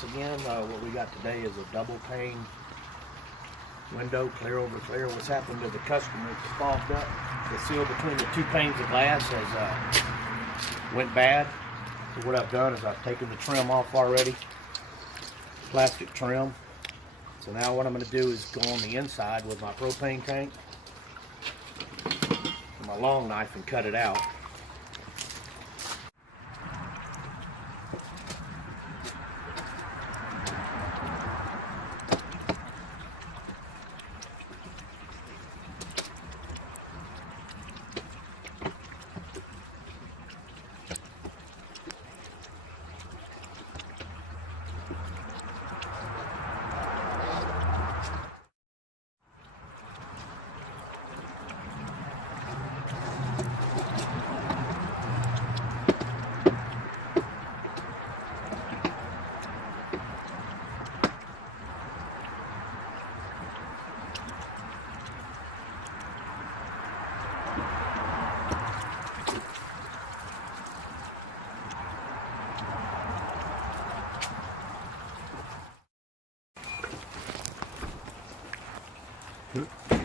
glass again. What we got today is a double pane window, clear over clear. What's happened to the customer, it's fogged up. The seal between the two panes of glass has went bad. So what I've done is I've taken the trim off already, plastic trim. So now what I'm going to do is go on the inside with my propane tank and my long knife and cut it out.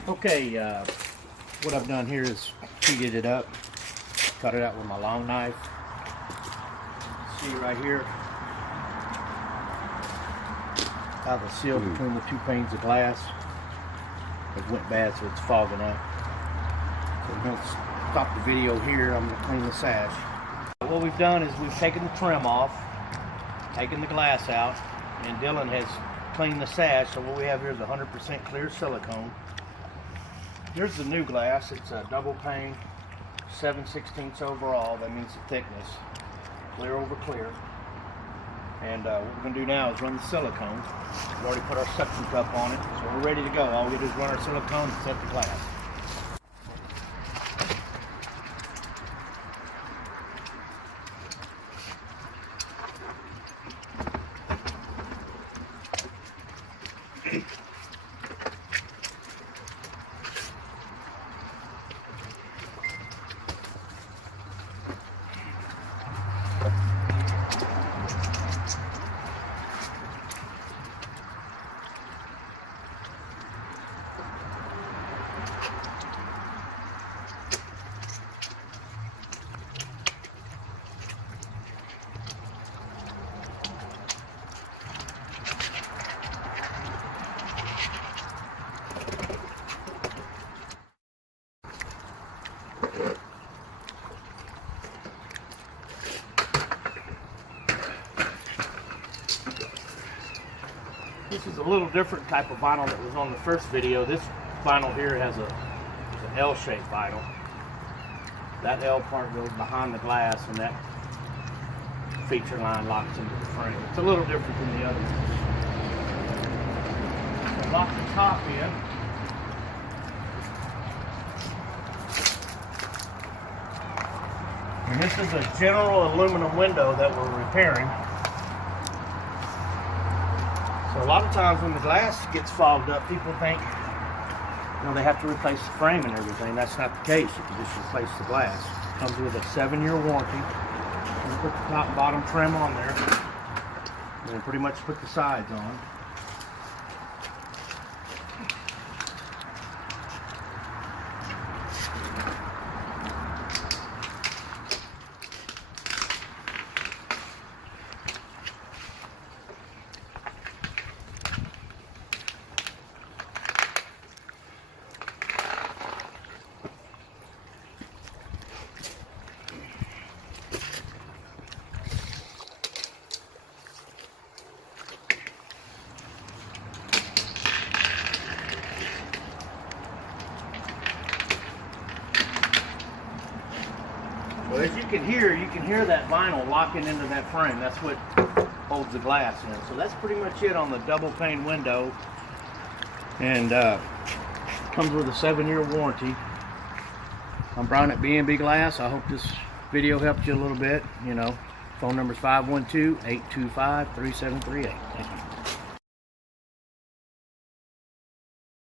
Okay, what I've done here is heated it up, cut it out with my long knife. See right here how the seal between the two panes of glass it went bad, so it's fogging up. So we're going to stop the video here. I'm going to clean the sash. What we've done is we've taken the trim off, taken the glass out, and Dylan has cleaned the sash. So what we have here is 100% clear silicone. Here's the new glass. It's a double pane, 7/16 overall. That means the thickness, clear over clear. And what we're going to do now is run the silicone. We've already put our suction cup on it, so we're ready to go. All we do is run our silicone and set the glass. This is a little different type of vinyl that was on the first video. This vinyl here has an L-shaped vinyl. That L part goes behind the glass and that feature line locks into the frame. It's a little different than the other one. So lock the top in. And this is a general aluminum window that we're repairing. So a lot of times when the glass gets fogged up, people think, you know, they have to replace the frame and everything. That's not the case. You can just replace the glass. It comes with a 7-year warranty. You put the top and bottom trim on there, and then pretty much put the sides on. Well, as you can hear that vinyl locking into that frame. That's what holds the glass in. So that's pretty much it on the double pane window. And comes with a 7-year warranty. I'm Brian at B&B Glass. I hope this video helped you a little bit. You know, phone number is 512-825-3738. Thank you.